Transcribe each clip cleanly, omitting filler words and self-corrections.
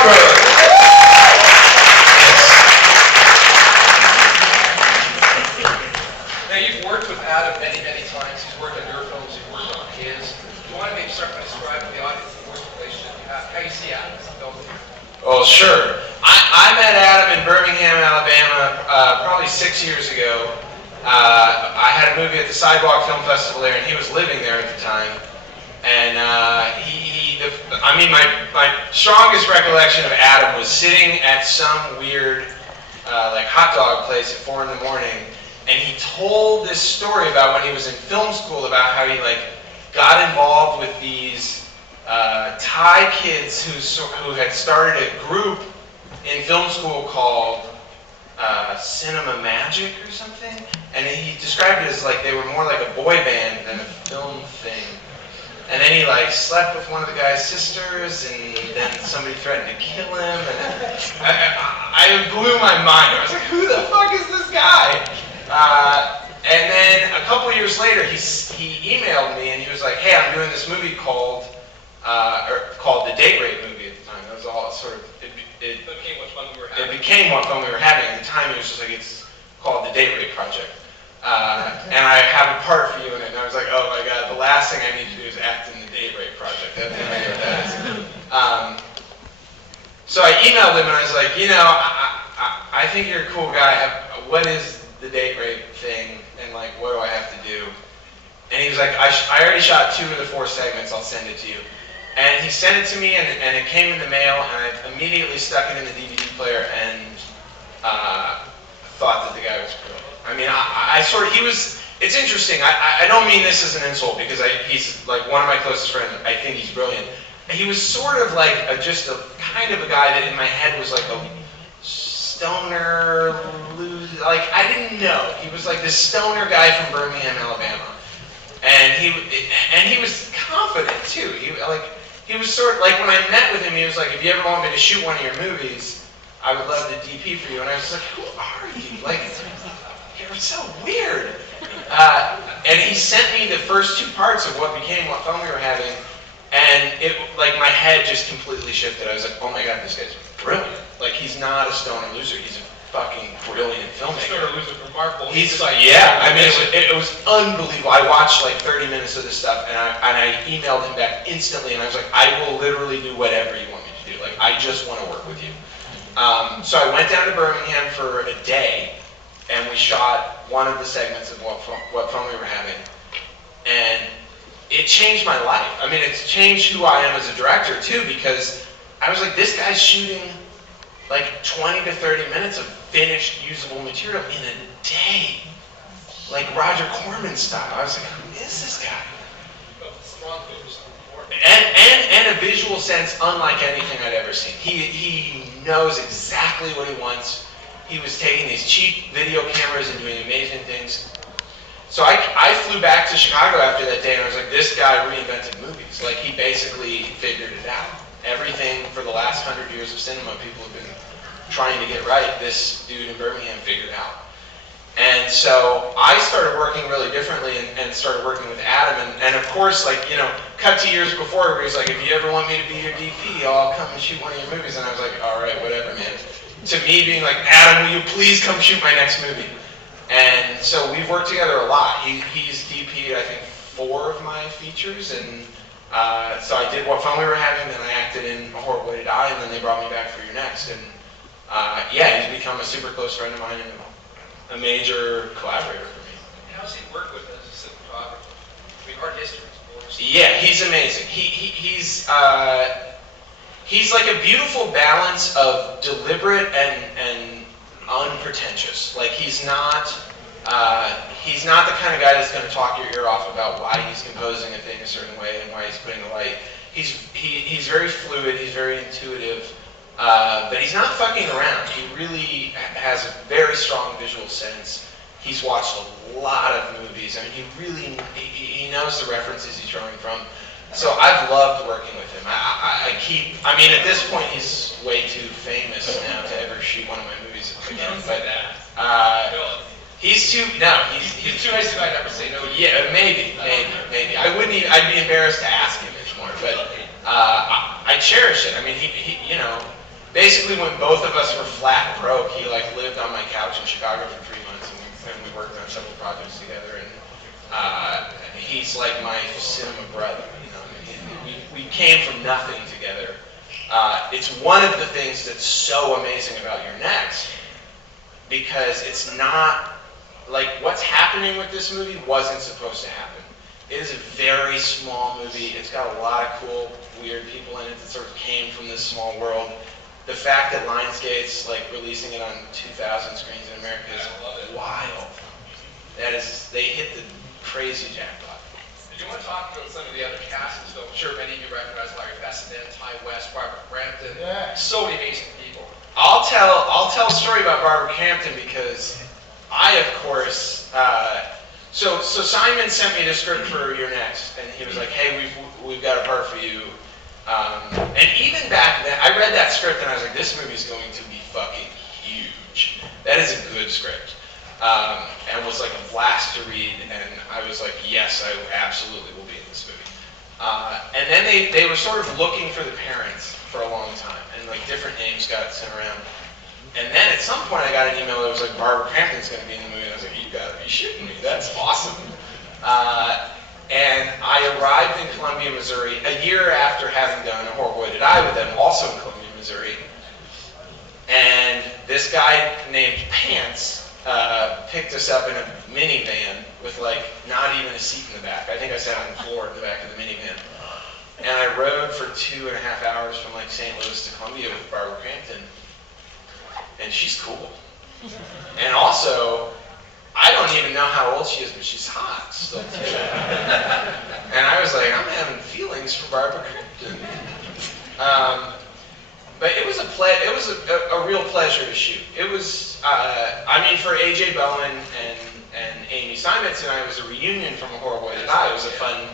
Swanberg. Now, you've worked with Adam many, many times. He's worked on your films, you've worked on his. Do you want to maybe start by describing to the audience the working relationship you have, how you see Adam as a filmmaker? Oh, sure. I met Adam in Birmingham, Alabama, probably 6 years ago. I had a movie at the Sidewalk Film Festival there, and he was living there at the time. And my strongest recollection of Adam was sitting at some weird, like hot dog place at 4 in the morning, and he told this story about when he was in film school about how he got involved with these Thai kids who had started a group in film school called Cinema Magic or something, and he described it as like they were more like a boy band than a film thing. And then he slept with one of the guy's sisters, and then somebody threatened to kill him, and I blew my mind. I was like, who the fuck is this guy? And then a couple years later, he emailed me, and he was like, hey, I'm doing this movie called the Date Rape movie at the time. That was all sort of, it became what fun we were having. It became what fun we were having. At the time, it was just like, it's called the Date Rape Project. And I have a part for you in it. And I was like, oh my God, the last thing I need to do is act in the Date Rape Project. That's what that is. So I emailed him and I was like, I think you're a cool guy. What is the date rape thing? And what do I have to do? And he was like, I already shot 2 of the 4 segments. I'll send it to you. And he sent it to me, and it came in the mail, and I immediately stuck it in the DVD player and thought that the guy was brilliant. I mean, it's interesting. I don't mean this as an insult, because he's one of my closest friends. I think he's brilliant. He was sort of just a kind of a guy that in my head was like a stoner, I didn't know. He was like this stoner guy from Birmingham, Alabama. And he was confident too. He was sort of when I met with him, he was like, if you ever want me to shoot one of your movies, I would love to DP for you. And I was like, who are you? You're so weird. And he sent me the first 2 parts of what became what film we were having, and it my head just completely shifted. I was like, oh my God, this guy's brilliant. He's not a stoner loser. He's a fucking brilliant filmmaker. Stoner loser, remarkable. It was unbelievable. I watched 30 minutes of this stuff, and I emailed him back instantly, and I was like, I will literally do whatever you want me to do. I just want to work with you. So I went down to Birmingham for a day, and we shot one of the segments of what film we were having, and it changed my life. I mean, it's changed who I am as a director too, because I was like, this guy's shooting 20 to 30 minutes of finished usable material in a day, Roger Corman style. I was like, who is this guy? And a visual sense unlike anything I'd ever seen. He knows exactly what he wants. He was taking these cheap video cameras and doing amazing things. So I flew back to Chicago after that day, and I was like, this guy reinvented movies. He basically figured it out. Everything for the last 100 years of cinema people have been trying to get right, this dude in Birmingham figured out. And so I started working really differently and started working with Adam. And of course, cut to years before, he was like, if you ever want me to be your DP, I'll come and shoot one of your movies. And I was like, all right, whatever, man. To me, being like, Adam, will you please come shoot my next movie? And so we've worked together a lot. He's DP'd, I think, 4 of my features. And so I did what film we were having, then I acted in A Horrible Way to Die, and then they brought me back for your next. And he's become a super close friend of mine and a major collaborator for me. How does he work with as a cinematographer? I mean, art history, of course. Yeah, he's amazing. He's like a beautiful balance of deliberate and unpretentious. He's not the kind of guy that's going to talk your ear off about why he's composing a thing a certain way and why he's putting the light. He's very fluid. He's very intuitive. But he's not fucking around. He really has a very strong visual sense. He's watched a lot of movies. I mean, he knows the references he's drawing from. So I've loved working with him. I mean, at this point, he's way too famous now to ever shoot one of my movies again. But he's too nice to I'd never say no. Yeah, maybe. I'd be embarrassed to ask him anymore. But I cherish it. I mean, basically when both of us were flat broke, he like lived on my couch in Chicago for 3 months, and we worked on several projects together. And he's like my cinema brother. You know, we came from nothing together. It's one of the things that's so amazing about Your Next, because it's not like what's happening with this movie wasn't supposed to happen. It is a very small movie. It's got a lot of cool, weird people in it that sort of came from this small world. The fact that Lionsgate's like releasing it on 2,000 screens in America is wild. That is, they hit the crazy jackpot. Do you want to talk about some of the other cast in the film? I'm sure many of you recognize Larry Fessenden, Ty West, Barbara Crampton. Yeah. So many amazing people. I'll tell a story about Barbara Crampton because I, of course, so Simon sent me the script for Your Next, and he was like, "Hey, we've got a part for you." And even back then, I read that script and I was like, "This movie's going to be fucking huge. That is a good script." And was like a blast to read, and I was like, "Yes, I absolutely will be in this movie." And then they were sort of looking for the parents for a long time, and like different names got sent around. And then at some point I got an email that was like, Barbara Crampton's going to be in the movie, and I was like, "You gotta be shitting me, that's awesome." And I arrived in Columbia, Missouri, a year after having done A Horrible Way to Die with them, also in Columbia, Missouri. And this guy named Pants picked us up in a minivan with like not even a seat in the back. I think I sat on the floor in the back of the minivan. And I rode for 2.5 hours from like St. Louis to Columbia with Barbara Crampton. And she's cool. And also, I don't even know how old she is, but she's hot still too. And I was like, I'm having feelings for Barbara Crampton. But it was a real pleasure to shoot. It was, I mean, for AJ Bowen and Amy Simons and I, it was a reunion from A Horrible Way to Die. It was a fun,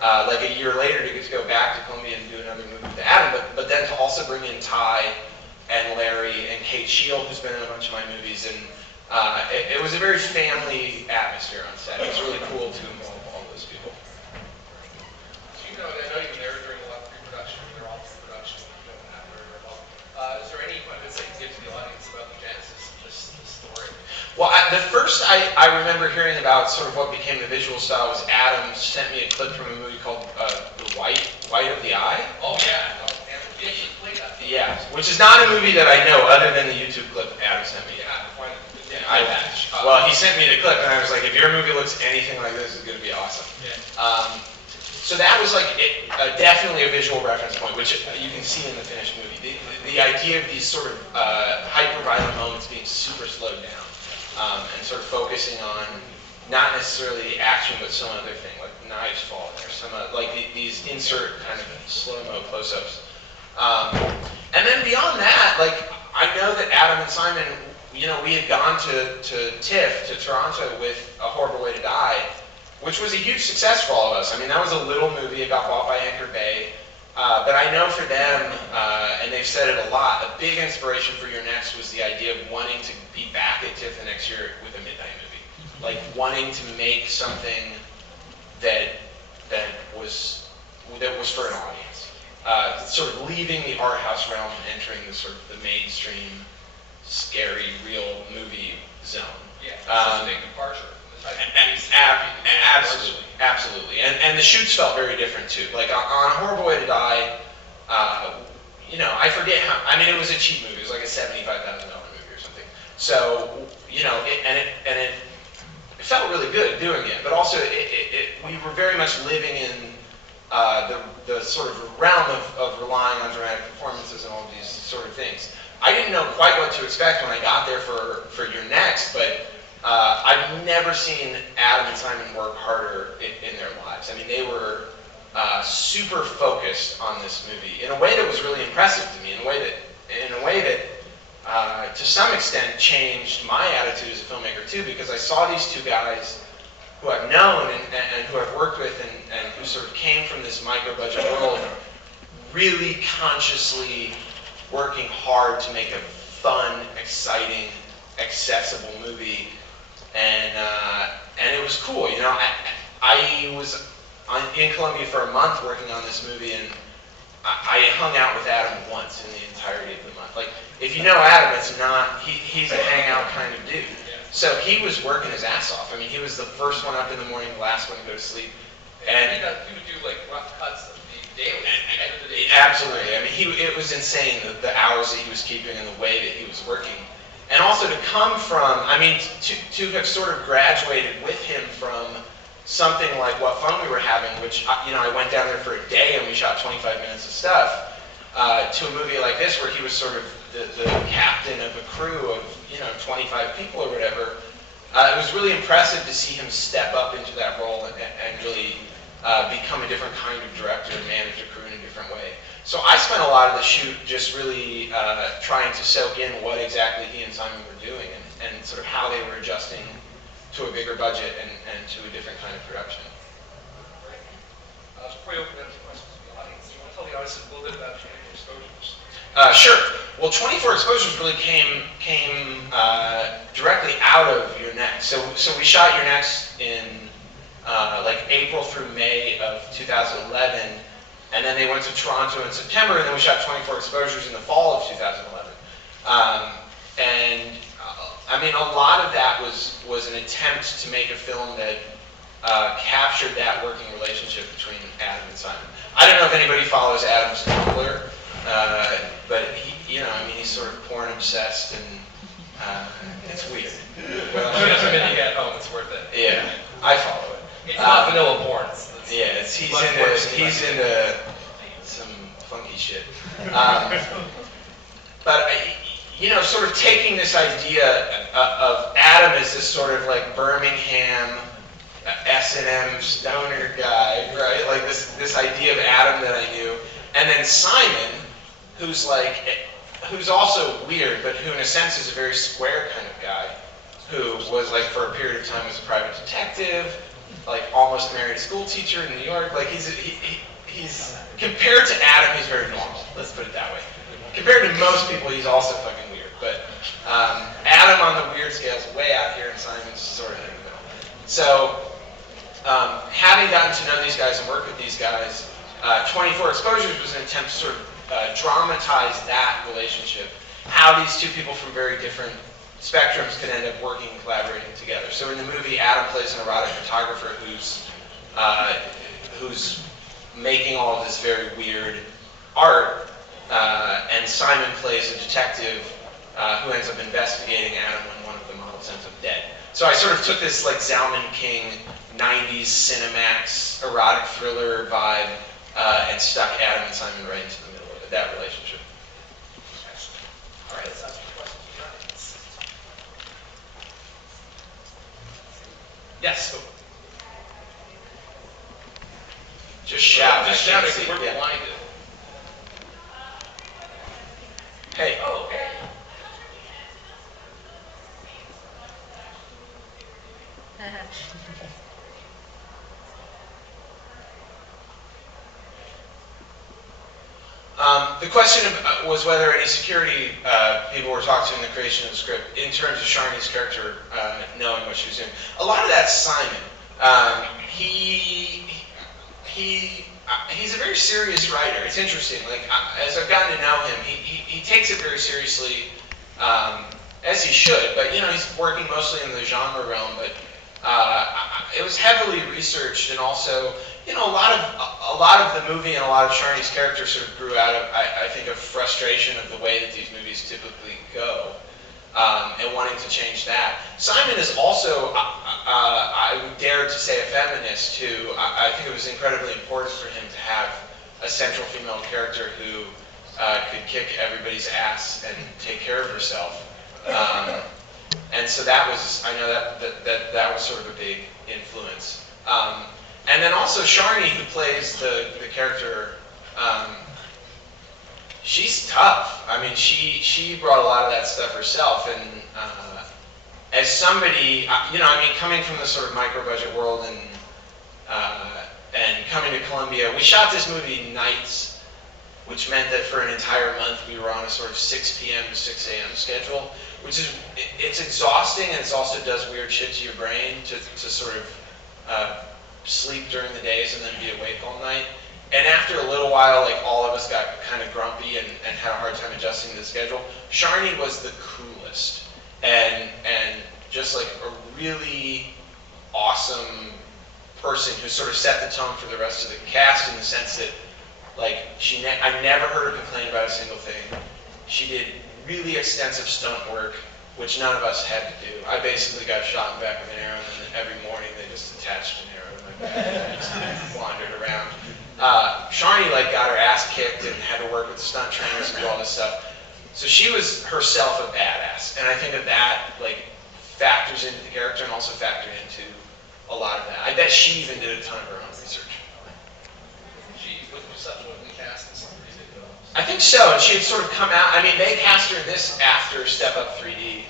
like a year later to get to go back to Columbia and do another movie with Adam, but then to also bring in Ty and Larry and Kate Shield, who's been in a bunch of my movies, and it was a very family atmosphere on set. It was really cool to involve all those people. So you know, I know you were there during a lot of pre-production, they're all pre-production, you know that very, very well. Is there any evidence that you give to the audience about the genesis of this story? Well, the first I remember hearing about sort of what became the visual style was Adam sent me a clip from a movie called The White of the Eye. Oh yeah, no, and he actually played that. Yeah, which is not a movie that I know other than the YouTube clip Adam sent me. Well, he sent me the clip, and I was like, if your movie looks anything like this, it's going to be awesome. Yeah. So that was like definitely a visual reference point, which you can see in the finished movie. The idea of these sort of hyper-violent moments being super slowed down and sort of focusing on not necessarily the action, but some other thing, like knives falling or some like these insert kind of slow-mo close-ups. And then beyond that, like I know that Adam and Simon, you know, we had gone to TIFF, to Toronto, with A Horrible Way to Die, which was a huge success for all of us. I mean, that was a little movie. It got bought by Anchor Bay. But I know for them, and they've said it a lot, a big inspiration for Your Next was the idea of wanting to be back at TIFF the next year with a midnight movie. Like wanting to make something that was for an audience. Sort of leaving the art house realm and entering the sort of the mainstream, scary, real movie zone. Yeah, it's a big departure. Absolutely. And the shoots felt very different too. Like on A Horrible Way to Die, you know, I forget how, I mean, it was a cheap movie. It was like a $75,000 movie or something. So, you know, it felt really good doing it, but also we were very much living in the sort of realm of relying on dramatic performances and all these sort of things. I didn't know quite what to expect when I got there for Your Next, but I've never seen Adam and Simon work harder in their lives. I mean, they were super focused on this movie in a way that was really impressive to me, in a way that to some extent changed my attitude as a filmmaker too, because I saw these two guys who I've known and who I've worked with and who sort of came from this micro-budget world really consciously working hard to make a fun, exciting, accessible movie, and it was cool. You know, I was in Columbia for a month working on this movie, and I hung out with Adam once in the entirety of the month. if you know Adam, it's not, he's a hangout kind of dude. So he was working his ass off. I mean, he was the first one up in the morning, the last one to go to sleep. And he would do like rough cuts of the daily, the end of the day. Absolutely. I mean, it was insane, the hours that he was keeping and the way that he was working. And also to come from, I mean, to have sort of graduated with him from something like What Fun We Were Having, which, you know, I went down there for a day and we shot 25 minutes of stuff, to a movie like this where he was sort of the captain of a crew of, you know, 25 people or whatever. It was really impressive to see him step up into that role and really become a different kind of director and manage a crew in a different way. So I spent a lot of the shoot just really trying to soak in what exactly he and Simon were doing and sort of how they were adjusting to a bigger budget and to a different kind of production. Before you open up to questions from the audience, do you want to tell the audience a little bit about your exposures? Sure. Well, 24 Exposures really came directly out of Your Next. So we shot Your Next in like April through May of 2011, and then they went to Toronto in September, and then we shot 24 Exposures in the fall of 2011. I mean, a lot of that was an attempt to make a film that captured that working relationship between Adam and Simon. I don't know if anybody follows Adam's Tumblr. But he, you know, I mean, he's sort of porn obsessed, and it's weird. Well, it's worth it. Yeah, I follow it. It's not vanilla porn. He's into some funky shit. But you know, sort of taking this idea of Adam as this sort of like Birmingham S&M stoner guy, right? Like this idea of Adam that I knew, and then Simon, who's also weird, but who in a sense is a very square kind of guy, who was like for a period of time was a private detective, like almost married a school teacher in New York. Like he's compared to Adam, he's very normal. Let's put it that way. Compared to most people, he's also fucking weird. But Adam on the weird scale is way out here, and Simon's sort of in the middle. So having gotten to know these guys and work with these guys, 24 Exposures was an attempt to sort of dramatize that relationship, how these two people from very different spectrums could end up working and collaborating together. So in the movie, Adam plays an erotic photographer who's making all of this very weird art, and Simon plays a detective who ends up investigating Adam when one of the models ends up dead. So I sort of took this like Zalman King 90s Cinemax erotic thriller vibe and stuck Adam and Simon right into the middle of that relationship. All right, let's ask some questions from the audience. Yes, go. Just shout. Just shout if we're yeah. blinded. Hey. Oh, okay. The question was whether any security people were talked to in the creation of the script in terms of Sharni's character knowing what she was doing. A lot of that's Simon. He's a very serious writer. It's interesting. Like as I've gotten to know him, he takes it very seriously, as he should. But you know, he's working mostly in the genre realm. But it was heavily researched, and also, you know, a lot of the movie and a lot of Sharni's character sort of grew out of, I think, a frustration of the way that these movies typically go, and wanting to change that. Simon is also, I would dare to say, a feminist who I think it was incredibly important for him to have a central female character who could kick everybody's ass and take care of herself. And so that was, I know that was sort of a big influence. And then also Sharni, who plays the character, she's tough. I mean, she brought a lot of that stuff herself, and as somebody, you know, I mean, coming from the sort of micro-budget world and coming to Columbia, we shot this movie nights, which meant that for an entire month we were on a sort of 6 p.m. to 6 a.m. schedule, which is, it's exhausting, and it also does weird shit to your brain to sort of sleep during the days and then be awake all night. And after a little while, like all of us got kind of grumpy and had a hard time adjusting to the schedule. Sharni was the coolest and just like a really awesome person who sort of set the tone for the rest of the cast in the sense that like I never heard her complain about a single thing. She did really extensive stunt work, which none of us had to do. I basically got shot in the back with an arrow, and then every morning they just attached an arrow to my back and I just wandered around. Sharni like got her ass kicked and had to work with the stunt trainers and do all this stuff. So she was herself a badass, and I think that like factors into the character and also factored into a lot of that. I bet she even did a ton of her own research. She was subsequently cast in some reason. I think so, and she had sort of come out. I mean, they cast her in this after Step Up 3D,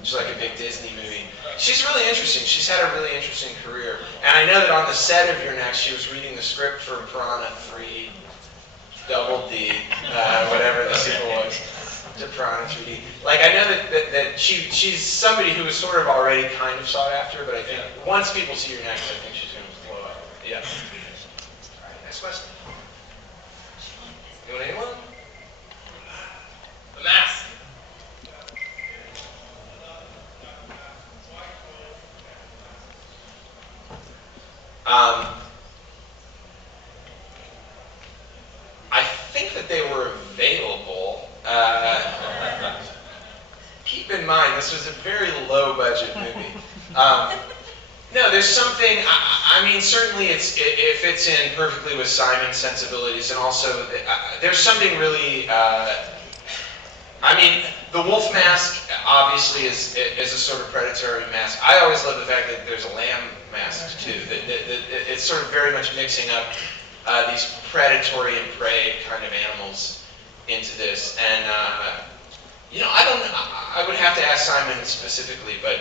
which is like a big Disney movie. She's really interesting. She's had a really interesting career. And I know that on the set of Your Next, she was reading the script for Piranha 3 Double D, whatever the sequel was, to Piranha 3D. Like, I know that she's somebody who was sort of already kind of sought after, but I think once people see Your Next, I think she's going to blow up. Yeah. All right, next question. Anyone? The mask. I think that they were available. Keep in mind, this was a very low-budget movie. No, there's something. I mean, certainly it fits in perfectly with Simon's sensibilities, and also there's something really. I mean, the wolf mask obviously is a sort of predatory mask. I always love the fact that there's a lamb mask too. That it's sort of very much mixing up these predatory and prey kind of animals into this. And you know, I would have to ask Simon specifically, but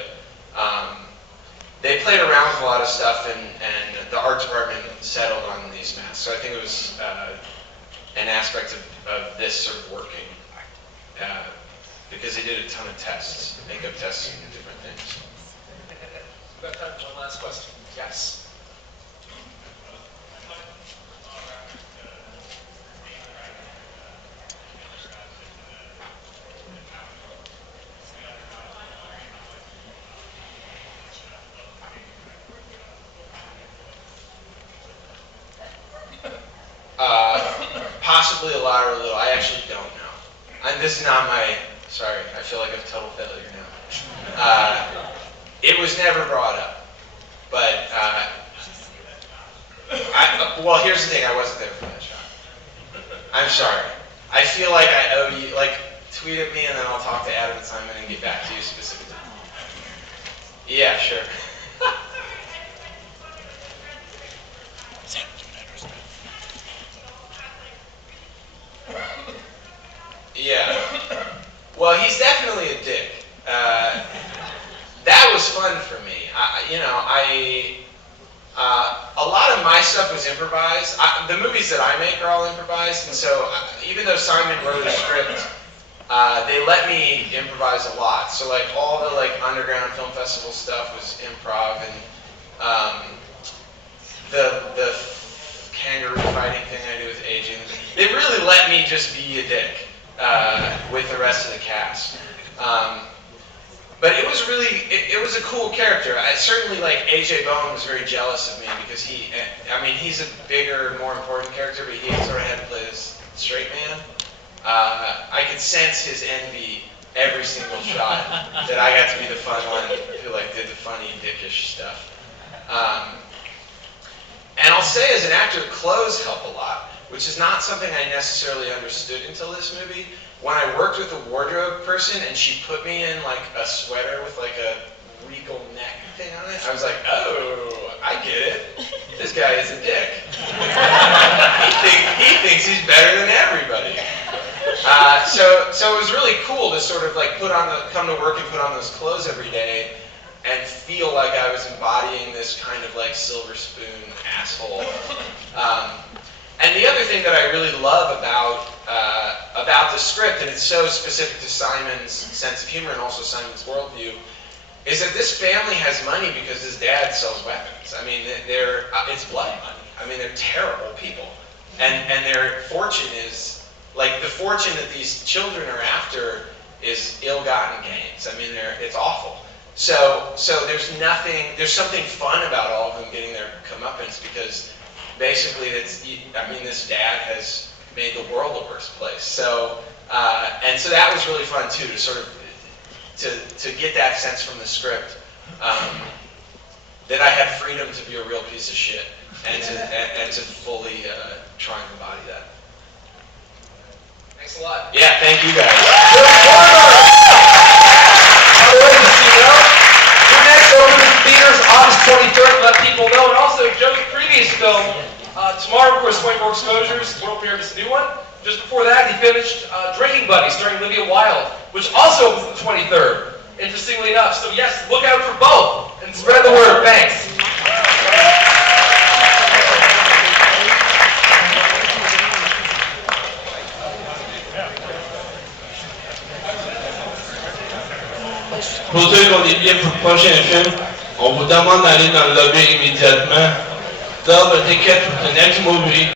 they played around with a lot of stuff, and the art department settled on these masks. So I think it was an aspect of this sort of working. Because they did a ton of tests, makeup testing and different things. We've got time for one last question. Yes? Possibly a lot or a little. I actually don't know. And this is not my. Sorry, I feel like I'm a total failure now. It was never brought up, but well, here's the thing: I wasn't there for that shot. I'm sorry. I feel like I owe you. Like, tweet at me, and then I'll talk to Adam and Simon and get back to you specifically. Yeah, sure. Yeah. Well, he's definitely a dick. That was fun for me. A lot of my stuff was improvised. The movies that I make are all improvised, and so even though Simon wrote a script, they let me improvise a lot. So like all the like underground film festival stuff was improv, and the kangaroo fighting thing I do with AJ. They really let me just be a dick with the rest of the cast. But it was really, it was a cool character. I certainly, like, AJ Bowen was very jealous of me because he's a bigger, more important character, but he sort of had to play this straight man. I could sense his envy every single shot that I got to be the fun one who, like, did the funny, dickish stuff. And I'll say, as an actor, clothes help a lot, which is not something I necessarily understood until this movie. When I worked with a wardrobe person and she put me in like a sweater with like a regal neck thing on it, I was like, oh, I get it. This guy is a dick. he thinks he's better than everybody. So it was really cool to sort of like come to work and put on those clothes every day and feel like I was embodying this kind of like silver spoon asshole. And the other thing that I really love about the script, and it's so specific to Simon's sense of humor and also Simon's worldview, is that this family has money because his dad sells weapons. I mean, it's blood money. I mean, they're terrible people. and their fortune is, like, the fortune that these children are after is ill-gotten gains. I mean, it's awful. So there's something fun about all of them getting their comeuppance, because basically this dad has made the world a worse place. So, and so that was really fun too, to sort of, to get that sense from the script, that I had freedom to be a real piece of shit, and to fully try and embody that. Thanks a lot. Yeah, thank you guys. We're next over to the theaters August 23rd, let people know. And also, Joe's previous film, tomorrow, of course, 24 Exposures, World Premiere of his new one. Just before that, he finished Drinking Buddies, starring Olivia Wilde, which also opens the 23rd, interestingly enough. So yes, look out for both, and spread the word. Thanks. Pour ceux qui ont des billets pour le prochain film, on vous demande d'aller dans le lobby immédiatement. Grab a ticket for the next movie.